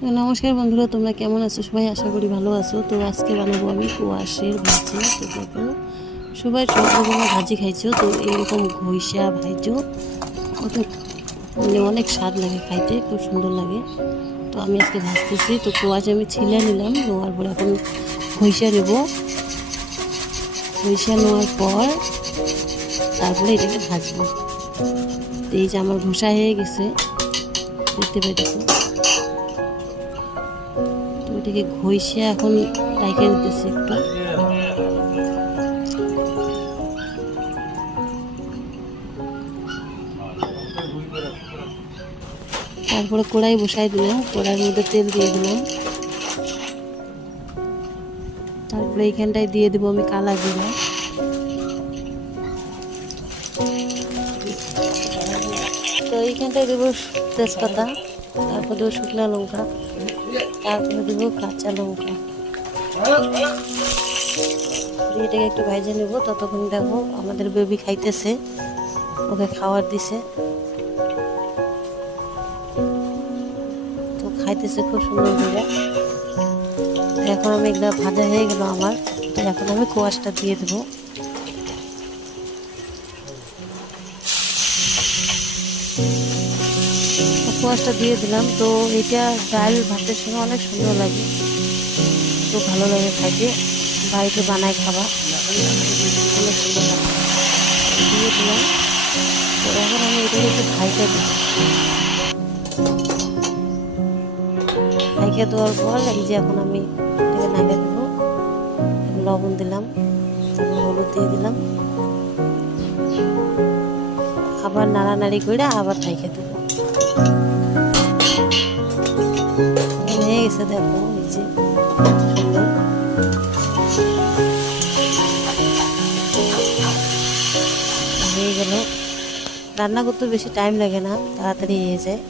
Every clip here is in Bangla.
তো নমস্কার বন্ধুরা, তোমরা কেমন আছো? সবাই আশা করি ভালো আছো। তো আজকে বানাবো আমি কোয়াশের ভাজি। তো দেখো, সবাই সব রকমের ভাজি খাইছো, তো এইরকম ঘইষা ভাইজো কত অনেক স্বাদ লাগে খাইতে, খুব সুন্দর লাগে। তো আমি আজকে ভাজতেছি। তো কোয়াশ আমি ছিলে নিলাম, নেওয়ার পর এখন ঘইষা নেব। ঘইষা নেওয়ার পর তারপরে এটাকে ভাজবো। তো এই যে আমার ঘষা হয়ে গেছে, দেখতে পাইতেছো। তো এটাকে ঘষে এখন রাইখে দিতেছি একটু। তারপরে কড়াই বসাই দিলাম, কড়াইয়ের মধ্যে তেল দিয়ে দিলাম। তারপরে এইখানটায় দিয়ে দেবো আমি কালা জিরা। তো এইখানটায় দেবো তেজপাতা, তারপর দেবো শুকনো লঙ্কা, তারপরে দেবো কাঁচা লঙ্কা। এটাকে একটু ভাইজে নেব। ততক্ষণ দেখো আমাদের বেবি খাইতেছে, ওকে খাবার দিছে। তো খাইতেছে খুব সুন্দর করে। এখন আমি এগুলো ভাজা হয়ে গেল আমার। তো এখন আমি কোয়াশটা দিয়ে দেবো। কোয়াশটা দিয়ে দিলাম। তো এটা ডাল ভাতের সঙ্গে অনেক সুন্দর লাগে, খুব ভালো লাগে খাইতে। বাড়িতে বানায় খাওয়া অনেক সুন্দর লাগে। দিয়ে দিলাম। তো এখন আমি এটাকে একটু ঢাইকা দিই। ঢাইকা দেওয়ার পর এই যে এখন আমি এটাকে নাড়া দেবো। লবণ দিলাম, তারপর হলুদ দিয়ে দিলাম, আবার নাড়ানাড়ি করে আবার ঢাইকা দেবো। হয়ে গেছে দেখো, এই যে সুন্দর হয়ে গেল। রান্না করতে বেশি টাইম লাগে না, তাড়াতাড়ি হয়ে যায়।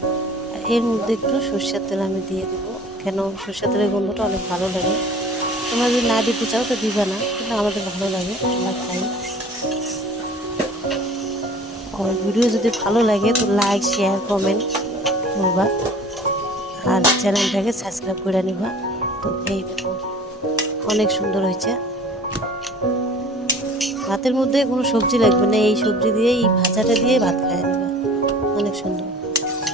আর এর মধ্যে একটু সরষের তেল আমি দিয়ে দেবো, কেন সরষের তেলের গন্ধটা অনেক ভালো লাগে। তোমরা যদি না দিতে চাও তো দিবা না, কিন্তু আমাদের ভালো লাগে, আমরা খাই। আর ভিডিও যদি ভালো লাগে তো লাইক, শেয়ার, কমেন্ট করবা, আর চ্যানেলটাকে সাবস্ক্রাইব করে নিবা। তো এই দেখো অনেক সুন্দর হয়েছে। ভাতের মধ্যে কোনো সবজি লাগবে না, এই সবজি দিয়ে এই ভাজাটা দিয়ে ভাত খাইয়ে নেবা, অনেক সুন্দর।